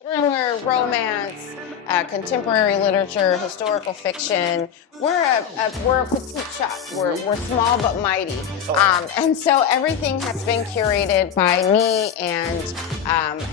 Thriller, romance, contemporary literature, historical fiction. We're a petite shop. We're small but mighty. And so everything has been curated by me and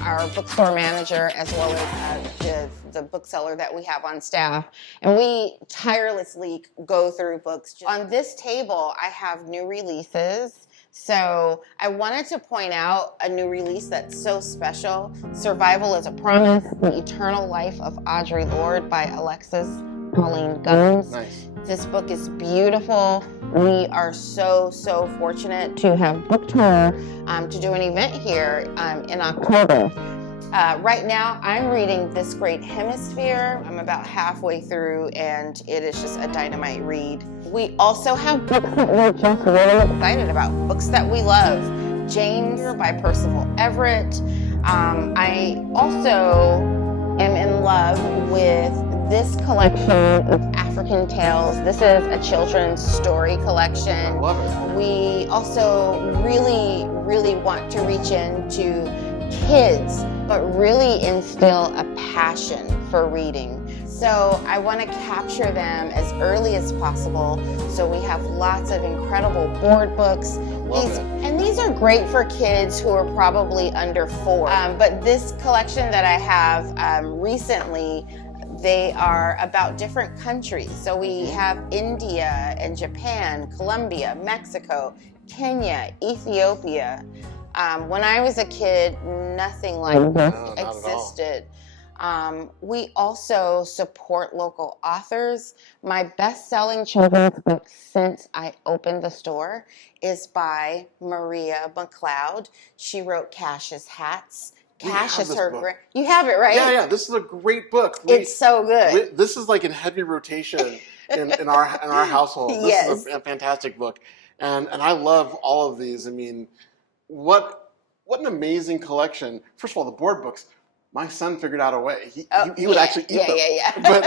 our bookstore manager, as well as the bookseller that we have on staff. And we tirelessly go through books. On this table, I have new releases. So I wanted to point out a new release that's so special. Survival is a Promise, The Eternal Life of Audre Lorde by Alexis Pauline Gumbs. Nice. This book is beautiful. We are so fortunate to have Book Tour to do an event here in October. Right now, I'm reading This Great Hemisphere. I'm about halfway through, and it is just a dynamite read. We also have books that we're just really excited about, books that we love. James by Percival Everett. I also am in love with this collection of African tales. This is a children's story collection. I love it. We also really want to reach into kids, but really instill a passion for reading. So I want to capture them as early as possible. So we have lots of incredible board books. These are great for kids who are probably under 4. But this collection that I have recently, they are about different countries. So we have India and Japan, Colombia, Mexico, Kenya, Ethiopia. When I was a kid, nothing like this existed. We also support local authors. My best-selling children's book since I opened the store is by Maria McLeod. She wrote Cash's Hats. Cash is her great. You have it, right? Yeah. This is a great book. It's so good. This is like in heavy rotation in our household. Yes. This is a fantastic book, and I love all of these. I mean, what an amazing collection! First of all, the board books. My son figured out a way. He would actually eat them. Yeah. But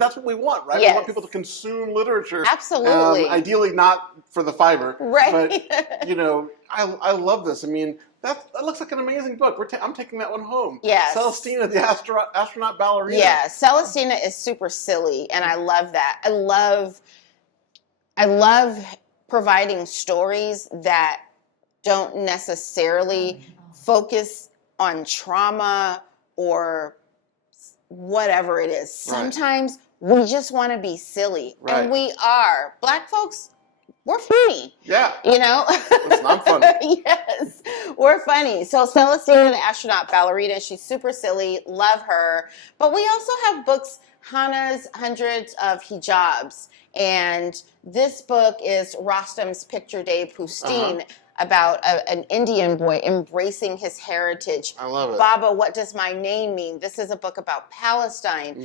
that's what we want, right? Yes. We want people to consume literature. Absolutely. Ideally, not for the fiber. Right. But I love this. I mean, that looks like an amazing book. I'm taking that one home. Yes. Celestina, the astronaut ballerina. Yeah, Celestina is super silly, and I love that. I love providing stories that don't necessarily focus on trauma or whatever it is. Sometimes we just want to be silly, and we are. Black folks, we're funny. Yeah. Listen, I'm funny. Yes, we're funny. So Celestina, the astronaut ballerina, she's super silly. Love her. But we also have books, Hannah's Hundreds of Hijabs. And this book is Rostam's Picture Day Pustine, about an Indian boy embracing his heritage. I love it. Baba, What Does My Name Mean? This is a book about Palestine.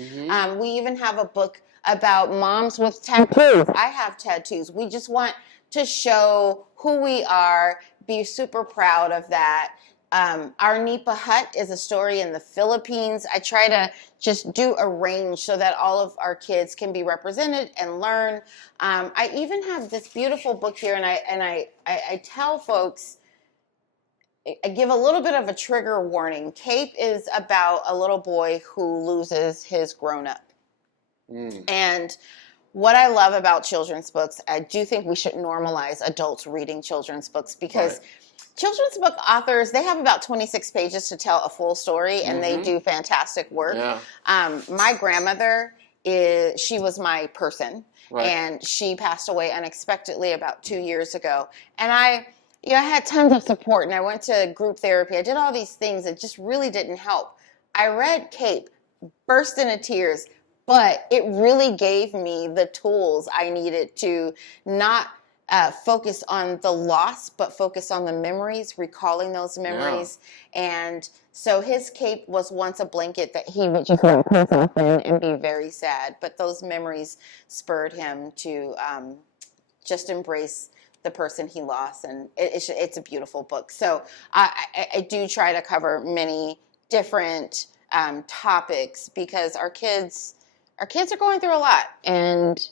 We even have a book about moms with tattoos. I have tattoos. We just want to show who we are, be super proud of that. Our Nipa Hut is a story in the Philippines. I try to just do a range so that all of our kids can be represented and learn. I even have this beautiful book here, and I tell folks, I give a little bit of a trigger warning. Cape is about a little boy who loses his grown-up. And what I love about children's books, I do think we should normalize adults reading children's books, because children's book authors, they have about 26 pages to tell a full story, and they do fantastic work. Yeah. My grandmother, she was my person, and she passed away unexpectedly about 2 years ago. And I had tons of support, and I went to group therapy. I did all these things that just really didn't help. I read Cape, burst into tears, but it really gave me the tools I needed to not focus on the loss, but focus on the memories, recalling those memories. Yeah. And so his cape was once a blanket that he would just wrap himself in and be very sad. But those memories spurred him to just embrace the person he lost. And it's a beautiful book. So I do try to cover many different topics, because our kids are going through a lot. And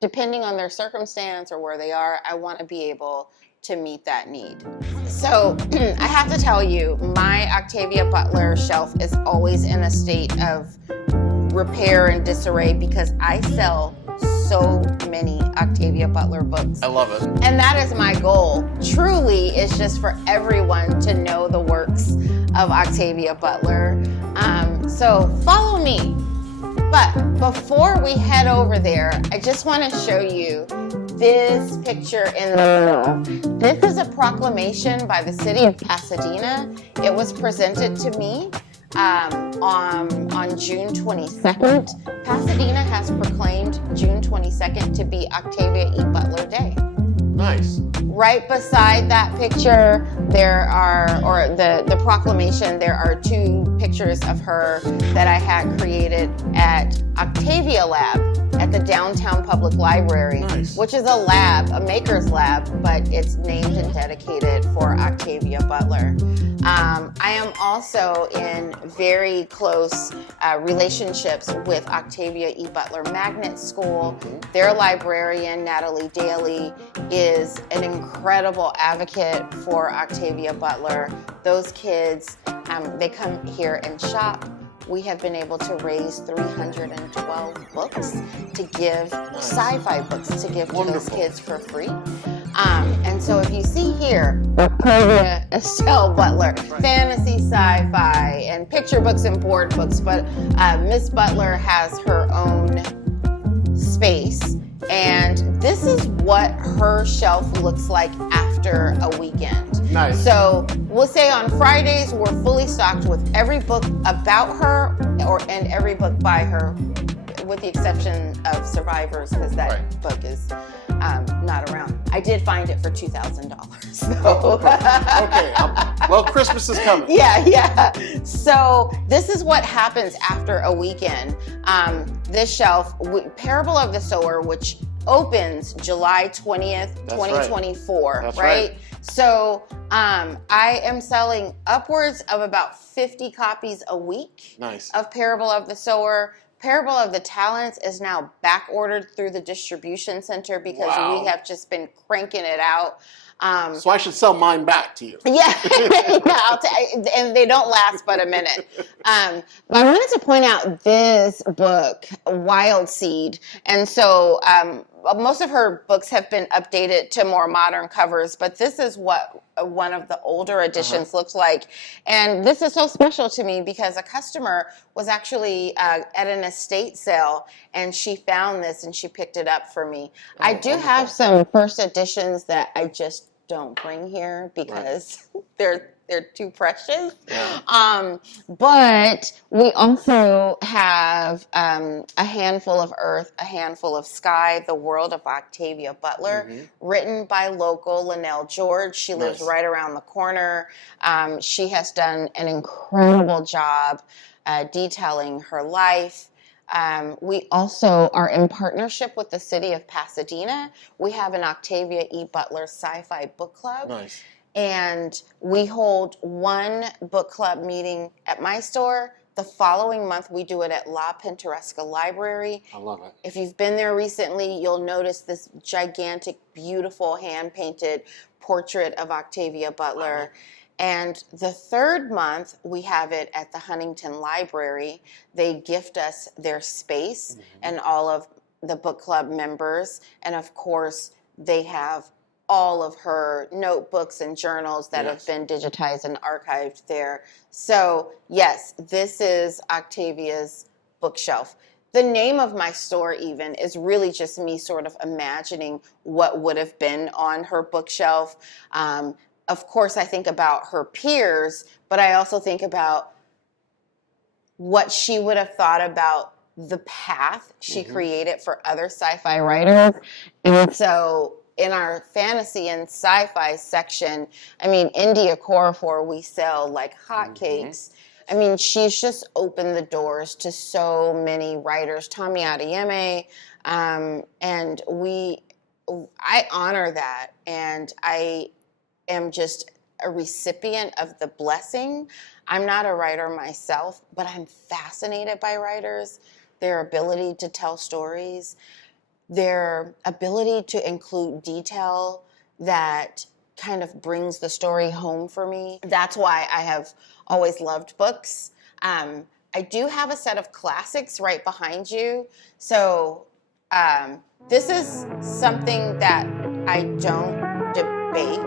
depending on their circumstance or where they are, I want to be able to meet that need. So I have to tell you, my Octavia Butler shelf is always in a state of repair and disarray because I sell so many Octavia Butler books. I love it. And that is my goal. Truly, is just for everyone to know the works of Octavia Butler. So follow me. But before we head over there, I just want to show you this picture in the middle. This is a proclamation by the city of Pasadena. It was presented to me on June 22nd. Pasadena has proclaimed June 22nd to be Octavia E. Butler Day. Nice. Right beside that picture, the proclamation, there are two pictures of her that I had created at Octavia Lab at the downtown public library, nice. Which is a lab, a maker's lab, but it's named and dedicated for Octavia Butler. I am also in very close relationships with Octavia E. Butler Magnet School. Their librarian, Natalie Daly, is an incredible advocate for Octavia Butler. Those kids, they come here and shop. We have been able to raise 312 books to give, sci-fi books to give to those kids for free. And so if you see here, Octavia Estelle Butler, fantasy, sci-fi, and picture books and board books, but Miss Butler has her own space. And this is what her shelf looks like after a weekend. Nice. So we'll say on Fridays, we're fully stocked with every book about her and every book by her, with the exception of Survivors, because that book is not around. I did find it for $2,000. So. Okay. Well, Christmas is coming. Yeah. So this is what happens after a weekend. This shelf, Parable of the Sower, which opens July 20th, 2024, That's right? So I am selling upwards of about 50 copies a week of Parable of the Sower. Parable of the Talents is now back ordered through the distribution center because we have just been cranking it out. So I should sell mine back to you. Yeah, and they don't last but a minute. But I wanted to point out this book, Wild Seed. And so most of her books have been updated to more modern covers, but this is what one of the older editions looks like. And this is so special to me because a customer was actually at an estate sale and she found this and she picked it up for me. I do have some first editions that I just don't bring here because they're too precious. But we also have A Handful of Earth, A Handful of Sky, The World of Octavia Butler, written by local Linnell George. She lives right around the corner. She has done an incredible job detailing her life. We also are in partnership with the city of Pasadena. We have an Octavia E. Butler Sci-Fi Book Club. Nice. And we hold one book club meeting at my store. The following month, we do it at La Pintoresca Library. I love it. If you've been there recently, you'll notice this gigantic, beautiful, hand-painted portrait of Octavia Butler. And the third month, we have it at the Huntington Library. They gift us their space and all of the book club members. And of course, they have all of her notebooks and journals that have been digitized and archived there. So yes, this is Octavia's bookshelf. The name of my store even is really just me sort of imagining what would have been on her bookshelf. Of course, I think about her peers, but I also think about what she would have thought about the path she created for other sci-fi writers. And so in our fantasy and sci-fi section, I mean, India Corafor, we sell like hotcakes. I mean, she's just opened the doors to so many writers. Tommy Adeyemi, and I honor that, and I am just a recipient of the blessing. I'm not a writer myself, but I'm fascinated by writers, their ability to tell stories, their ability to include detail that kind of brings the story home for me. That's why I have always loved books. I do have a set of classics right behind you. So this is something that I don't debate.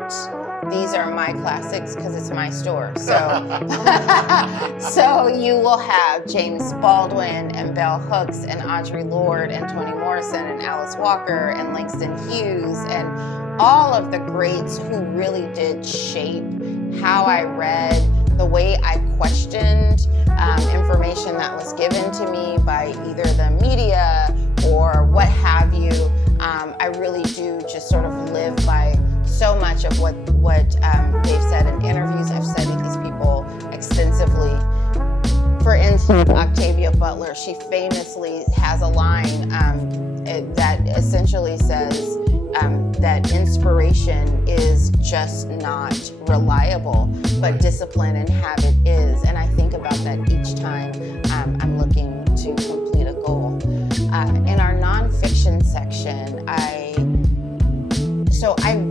These are my classics because it's my store. So, so you will have James Baldwin and Bell Hooks and Audre Lorde and Toni Morrison and Alice Walker and Langston Hughes and all of the greats who really did shape how I read, the way I questioned information that was given to me by either the media or what have you. I really do just sort of live by so much of what they've said in interviews. I've studied these people extensively. For instance, Octavia Butler, she famously has a line that essentially says that inspiration is just not reliable, but discipline and habit is. And I think about that each time I'm looking to complete a goal. In our nonfiction section, I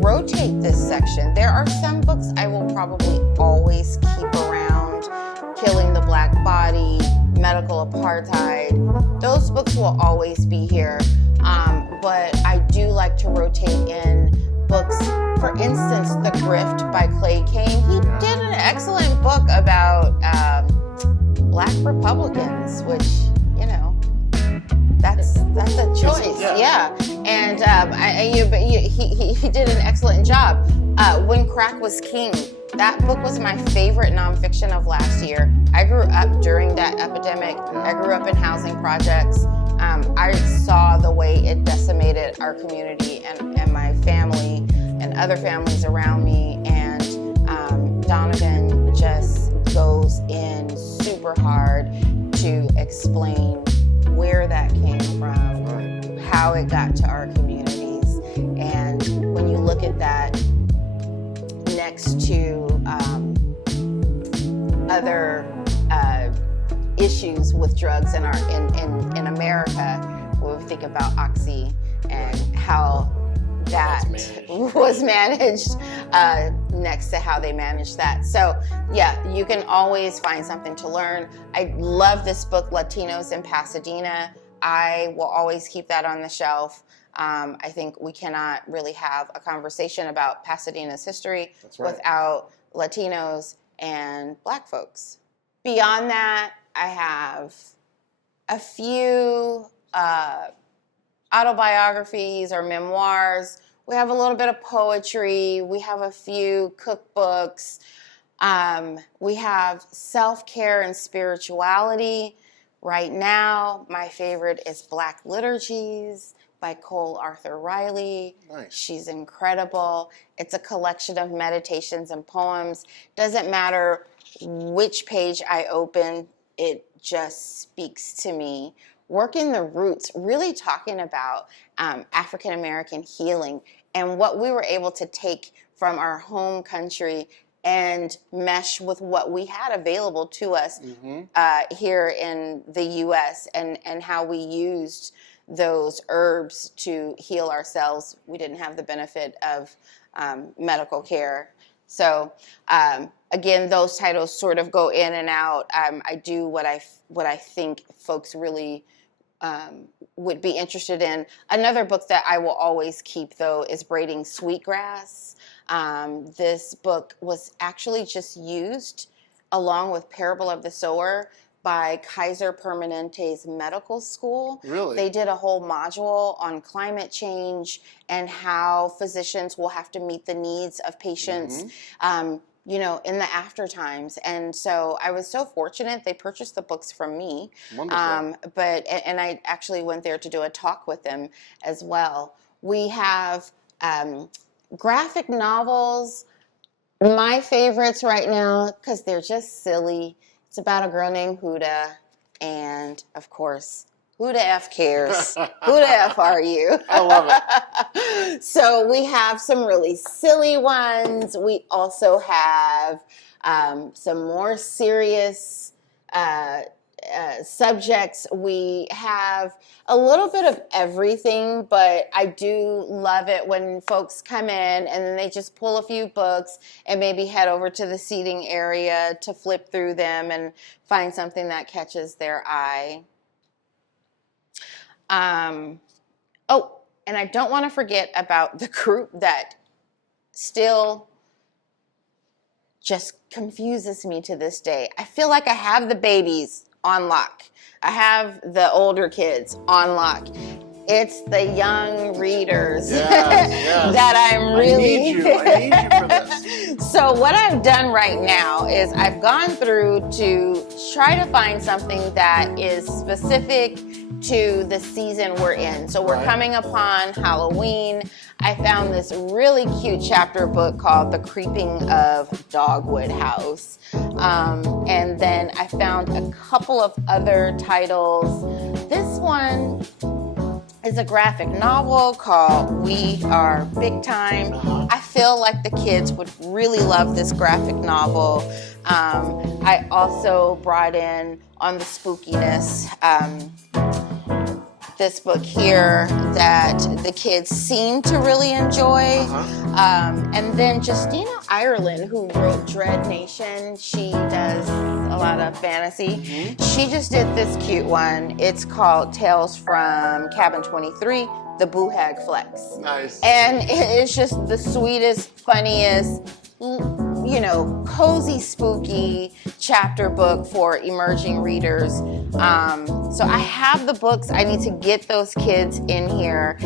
rotate this section. There are some books I will probably always keep around. Killing the Black Body, Medical Apartheid. Those books will always be here. But I do like to rotate in books. For instance, The Grift by Clay Cane. He did an excellent book about Black Republicans, which, you know, that's a choice. Yeah. And he did an excellent job. When Crack Was King, that book was my favorite nonfiction of last year. I grew up during that epidemic. I grew up in housing projects. I saw the way it decimated our community and my family and other families around me. And Donovan just goes in super hard to explain where that came from, how it got to our communities. And when you look at that next to other issues with drugs in America, when we think about Oxy and how that was managed next to how they managed that. So yeah, you can always find something to learn. I love this book, Latinos in Pasadena. I will always keep that on the shelf. I think we cannot really have a conversation about Pasadena's history without Latinos and Black folks. Beyond that, I have a few autobiographies or memoirs. We have a little bit of poetry. We have a few cookbooks. We have self-care and spirituality. Right now, my favorite is Black Liturgies by Cole Arthur Riley. Nice. She's incredible. It's a collection of meditations and poems. Doesn't matter which page I open, it just speaks to me. Working the Roots, really talking about African American healing and what we were able to take from our home country and mesh with what we had available to us here in the U.S. and how we used those herbs to heal ourselves. We didn't have the benefit of medical care. So again, those titles sort of go in and out. I do what I think folks really would be interested in. Another book that I will always keep, though, is Braiding Sweetgrass. This book was actually just used along with Parable of the Sower by Kaiser Permanente's medical school. Really? They did a whole module on climate change and how physicians will have to meet the needs of patients, you know, in the after times. And so I was so fortunate. They purchased the books from me. Wonderful. And I actually went there to do a talk with them as well. We have graphic novels. My favorites right now, because they're just silly. It's about a girl named Huda, and of course, who the F cares? Who the F are you? I love it. So we have some really silly ones. We also have some more serious subjects. We have a little bit of everything, but I do love it when folks come in and then they just pull a few books and maybe head over to the seating area to flip through them and find something that catches their eye. Oh, and I don't want to forget about the group that still just confuses me to this day. I feel like I have the babies on lock. I have the older kids on lock. It's the young readers that I'm really... I need you for this. So what I've done right now is I've gone through to try to find something that is specific to the season we're in. So we're coming upon Halloween. I found this really cute chapter book called The Creeping of Dogwood House. And then I found a couple of other titles. This one is a graphic novel called We Are Big Time. I feel like the kids would really love this graphic novel. I also brought in, on the spookiness, this book here that the kids seem to really enjoy. And then Justina Ireland, who wrote Dread Nation, she does a lot of fantasy. She just did this cute one. It's called Tales from Cabin 23, The Boo Hag Flex. Nice. And it's just the sweetest, funniest, you know, cozy, spooky chapter book for emerging readers. So I have the books. I need to get those kids in here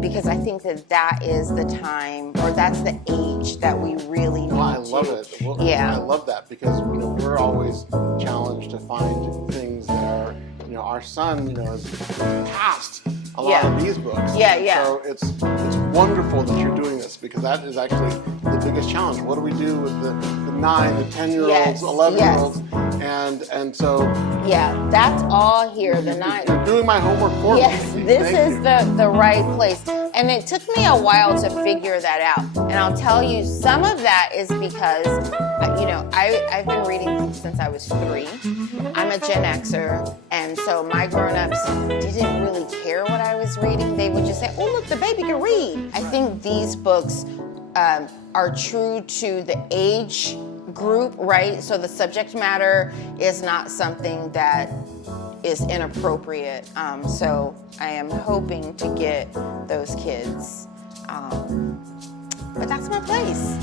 because I think that that is the time, or that's the age that we really need I love it. Well, yeah. I love that because, you know, we're always challenged to find things that are, you know, our son, you know, has passed a lot of these books. So it's wonderful that you're doing this because that is actually the biggest challenge. What do we do with the 9, the 10-year-olds, 11-year-olds? And so that's all here. The 9. You're doing my homework for me. Yes, this is the right place. And it took me a while to figure that out. And I'll tell you, some of that is because, you know, I've been reading since I was 3. I'm a Gen Xer, and so my grown-ups didn't really care what I was reading. They would just say, oh, look, the baby can read. I think these books are true to the age group, right? So the subject matter is not something that is inappropriate. So I am hoping to get those kids. But that's my place.